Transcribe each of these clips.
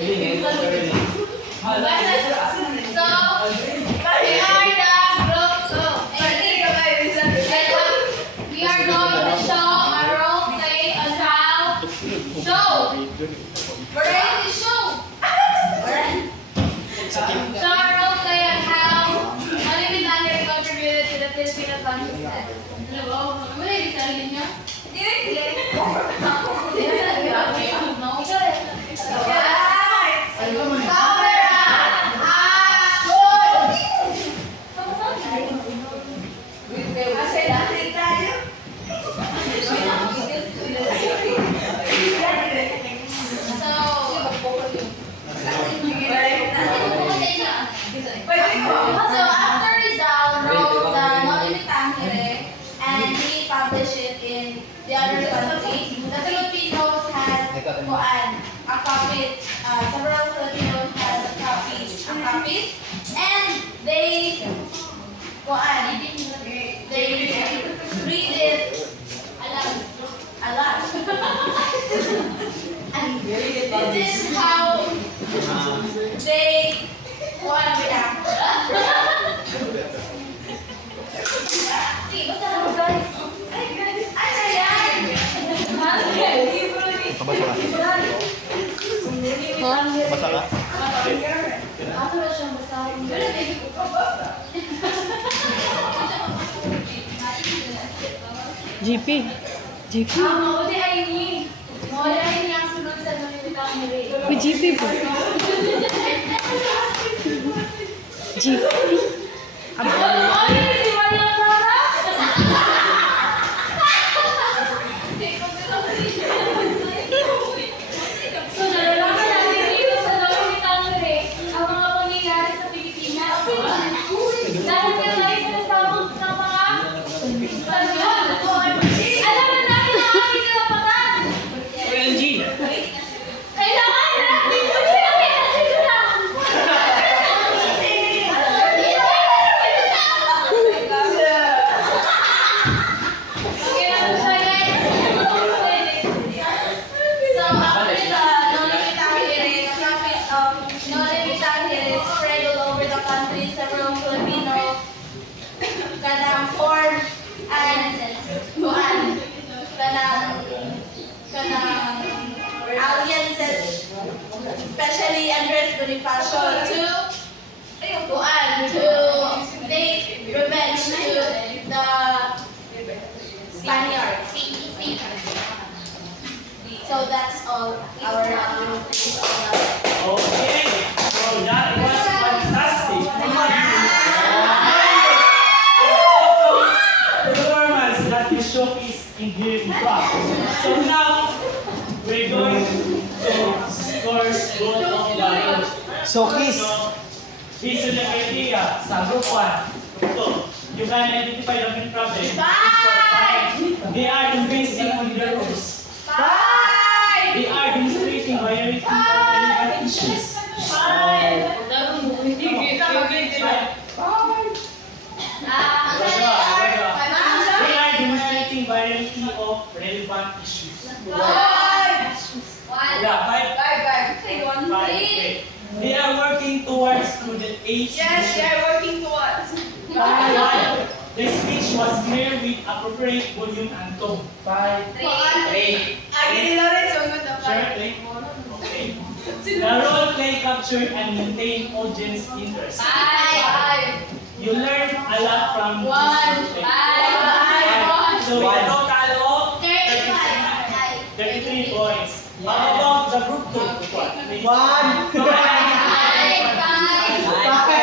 We are going to show a role play on how variety show. So our role play on how Olive Daniel contributed to the Filipino consciousness. Wala yung sarili niya? So after Rizal wrote the Noli Tangere and he published it in the other countries, the Filipinos has a copy. Several Filipinos has a copy, and they read it a lot. And this is how they react. Basa ka? GP. Uy, GP po. GP. Especially Andres Bonifacio to take revenge to the Spaniards. So that's all our Okay, so that was fantastic. Performance that you showcase in here in class. So now we're going to score both of the Showcase. based on the criteria sa group 1. So, you can identify the main problem. They are investing on their rules. They are demonstrating variety of relevant issues. They are demonstrating variety of relevant issues. Okay. They are working towards student age. Yes, they are working towards. The speech was clear with appropriate volume and tone. 5. Okay. The role play captured and maintained audience interest. 5. You learned a lot from this 1. 5. So with a total of 35. 33 points. How about the group 2? 1. 5.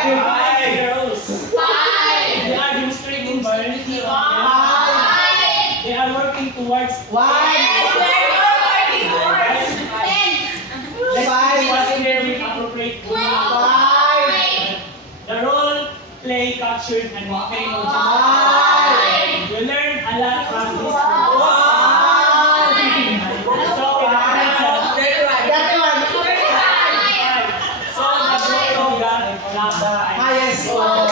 Girls. 5. They are demonstrating variety of 5. They are working towards 1. The speech was clear with appropriate volume. 5. The role play captured and maintained audience. 5. You learned a lot from this. Highest score.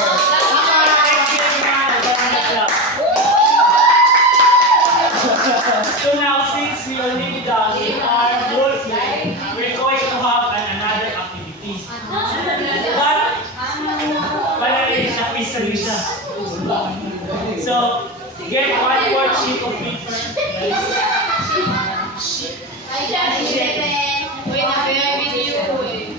So now, since we already done our role play, we're going to have another history siya. So, get 1/4 sheet of paper. Wait, nag-video ko eh.